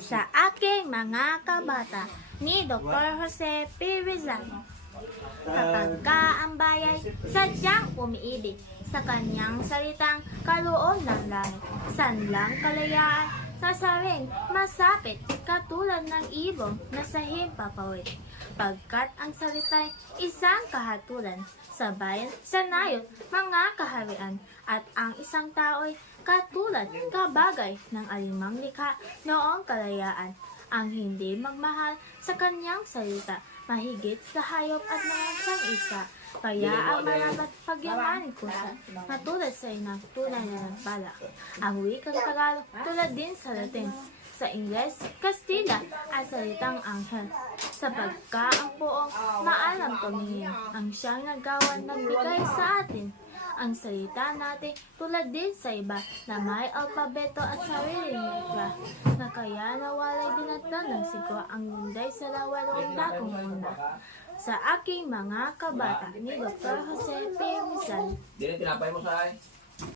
sa aking mga kabata ni Dr. Jose P. Rizal. Kapag ka ang bayay sadyang umiibig sa kanyang salitang kaloob ng langit, sanlang kalayaan, nasaring masapit katulad ng ibong na sa himpapawid. Pagkat ang salita'y isang kahatulan, sa nayot mga kaharian, at ang isang tao'y katulad kabagay ng alimang likha noong kalayaan, ang hindi magmahal sa kanyang salita, mahigit sa hayop at mga sang-isa. Kaya ang marapat pagyamanin ko sa matulad sa inang tunay na nagbalak. Ang wikang Tagalog tulad din sa Latin, sa Ingles, Kastila at salitang anghel. Sa pagka ang poong maalam tumingin, ang siyang nagawan nagbigay sa atin. Ang salita natin tulad din sa iba na may alpabeto at sariling letra na kaya nawalay dinatnan ng sigwa ang munday sa lawalong takong una. Sa aking mga kabata ni Dr. Jose P. Rizal, rin tinapay mo sa ay.